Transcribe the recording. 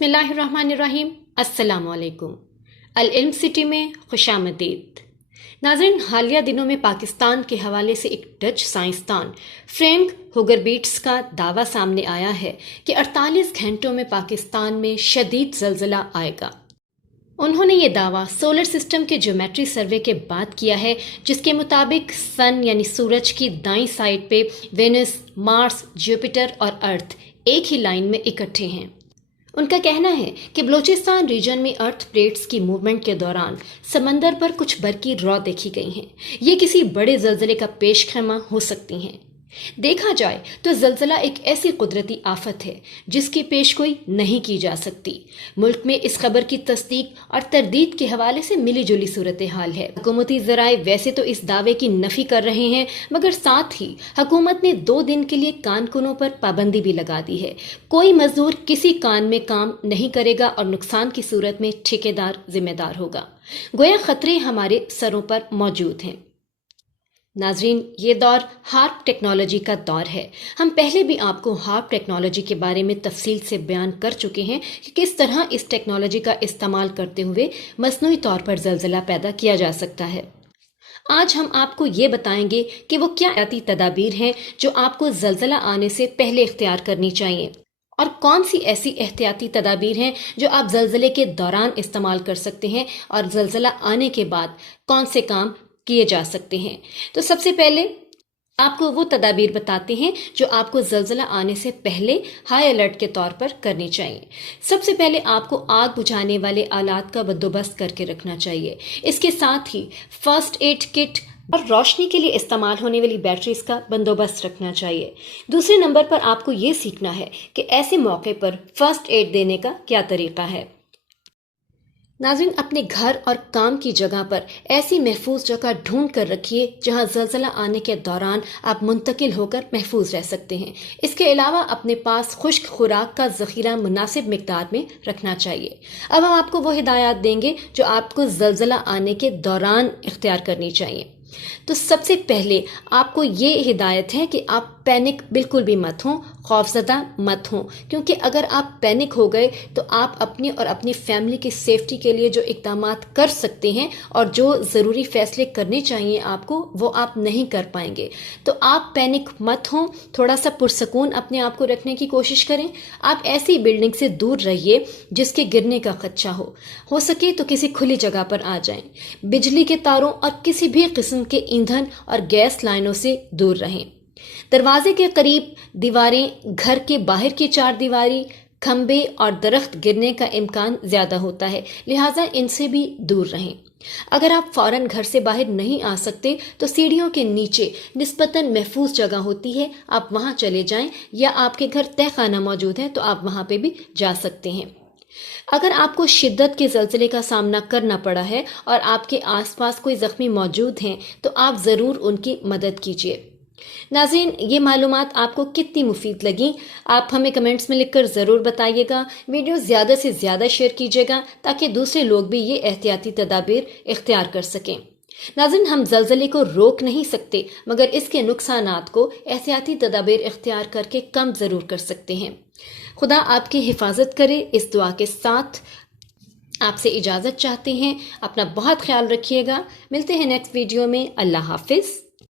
बिस्मिल्लाहिर्रहमानिर्रहीम। अस्सलामु अलैकुम। अल-इल्म सिटी में खुशामदीद। नाज़रीन, हालिया दिनों में पाकिस्तान के हवाले से एक डच साइंसदान फ्रैंक हुगरबीट्स का दावा सामने आया है कि 48 घंटों में पाकिस्तान में शदीद ज़लज़ला आएगा। उन्होंने ये दावा सोलर सिस्टम के ज्योमेट्री सर्वे के बाद किया है, जिसके मुताबिक सन यानी सूरज की दाईं साइड पे वेनस, मार्स, जुपिटर और अर्थ एक ही लाइन में इकट्ठे हैं। उनका कहना है कि बलोचिस्तान रीजन में अर्थ प्लेट्स की मूवमेंट के दौरान समंदर पर कुछ बरकी रॉ देखी गई हैं। ये किसी बड़े ज़लज़ले का पेशखमा हो सकती हैं। देखा जाए तो ज़लज़ला एक ऐसी कुदरती आफत है जिसकी पेशगोई नहीं की जा सकती। मुल्क में इस खबर की तस्दीक और तरदीद के हवाले से मिली जुली सूरत हाल है। हुकूमती ज़राए वैसे तो इस दावे की नफ़ी कर रहे हैं, मगर साथ ही हुकूमत ने 2 दिन के लिए कानकुनों पर पाबंदी भी लगा दी है। कोई मजदूर किसी कान में काम नहीं करेगा और नुकसान की सूरत में ठेकेदार जिम्मेदार होगा। गोया खतरे हमारे सरों पर मौजूद हैं। नाजरीन, ये दौर हार्प टेक्नोलॉजी का दौर है। हम पहले भी आपको हार्प टेक्नोलॉजी के बारे में तफसील से बयान कर चुके हैं कि किस तरह इस टेक्नोलॉजी का इस्तेमाल करते हुए मसनूई तौर पर ज़लज़ला पैदा किया जा सकता है। आज हम आपको ये बताएंगे कि वो क्या एहतियाती तदाबीर हैं जो आपको ज़लज़ला आने से पहले इख्तियार करनी चाहिए, और कौन सी ऐसी एहतियाती तदाबीर हैं जो आप ज़लज़ले के दौरान इस्तेमाल कर सकते हैं, और ज़लज़ला आने के बाद कौन से काम किए जा सकते हैं। तो सबसे पहले आपको वो तदाबीर बताते हैं जो आपको ज़लज़ला आने से पहले हाई अलर्ट के तौर पर करनी चाहिए। सबसे पहले आपको आग बुझाने वाले आलात का बंदोबस्त करके रखना चाहिए। इसके साथ ही फर्स्ट एड किट और रोशनी के लिए इस्तेमाल होने वाली बैटरीज का बंदोबस्त रखना चाहिए। दूसरे नंबर पर आपको ये सीखना है कि ऐसे मौके पर फर्स्ट एड देने का क्या तरीका है। नाज़रीन, अपने घर और काम की जगह पर ऐसी महफूज जगह ढूंढ कर रखिए जहां ज़लज़ला आने के दौरान आप मुंतकिल होकर महफूज रह सकते हैं। इसके अलावा अपने पास खुश्क खुराक का ज़ख़ीरा मुनासिब मिक़दार में रखना चाहिए। अब हम आपको वो हिदायत देंगे जो आपको ज़लज़ला आने के दौरान इख्तियार करनी चाहिए। तो सबसे पहले आपको ये हिदायत है कि आप पैनिक बिल्कुल भी मत हों, खौफज़दा मत हों, क्योंकि अगर आप पैनिक हो गए तो आप अपनी और अपनी फैमिली की सेफ्टी के लिए जो इक़दामात कर सकते हैं और जो ज़रूरी फ़ैसले करने चाहिए आपको, वो आप नहीं कर पाएंगे। तो आप पैनिक मत हों, थोड़ा सा पुरसकून अपने आप को रखने की कोशिश करें। आप ऐसी बिल्डिंग से दूर रहिए जिसके गिरने का खदशा हो सके तो किसी खुली जगह पर आ जाएं। बिजली के तारों और किसी भी किस्म के ईंधन और गैस लाइनों से दूर रहें। दरवाजे के करीब दीवारें, घर के बाहर की चारदीवारी, खंबे और दरख्त गिरने का इम्कान ज़्यादा होता है, लिहाजा इनसे भी दूर रहें। अगर आप फौरन घर से बाहर नहीं आ सकते तो सीढ़ियों के नीचे निस्बतन महफूज जगह होती है, आप वहां चले जाएं, या आपके घर तहखाना मौजूद है तो आप वहां पे भी जा सकते हैं। अगर आपको शिद्दत के ज़लज़ले का सामना करना पड़ा है और आपके आसपास कोई ज़ख्मी मौजूद हैं तो आप ज़रूर उनकी मदद कीजिए। नाज़रीन, ये मालूमात आपको कितनी मुफीद लगी आप हमें कमेंट्स में लिखकर ज़रूर बताइएगा। वीडियो ज़्यादा से ज़्यादा शेयर कीजिएगा ताकि दूसरे लोग भी ये एहतियाती तदाबीर इख्तियार कर सकें। नाज़रीन, हम ज़लज़ले को रोक नहीं सकते, मगर इसके नुकसानात को एहतियाती तदाबीर इख्तियार करके कम ज़रूर कर सकते हैं। खुदा आपकी हिफाजत करे, इस दुआ के साथ आपसे इजाज़त चाहते हैं। अपना बहुत ख्याल रखिएगा। मिलते हैं नेक्स्ट वीडियो में। अल्लाह हाफिज़।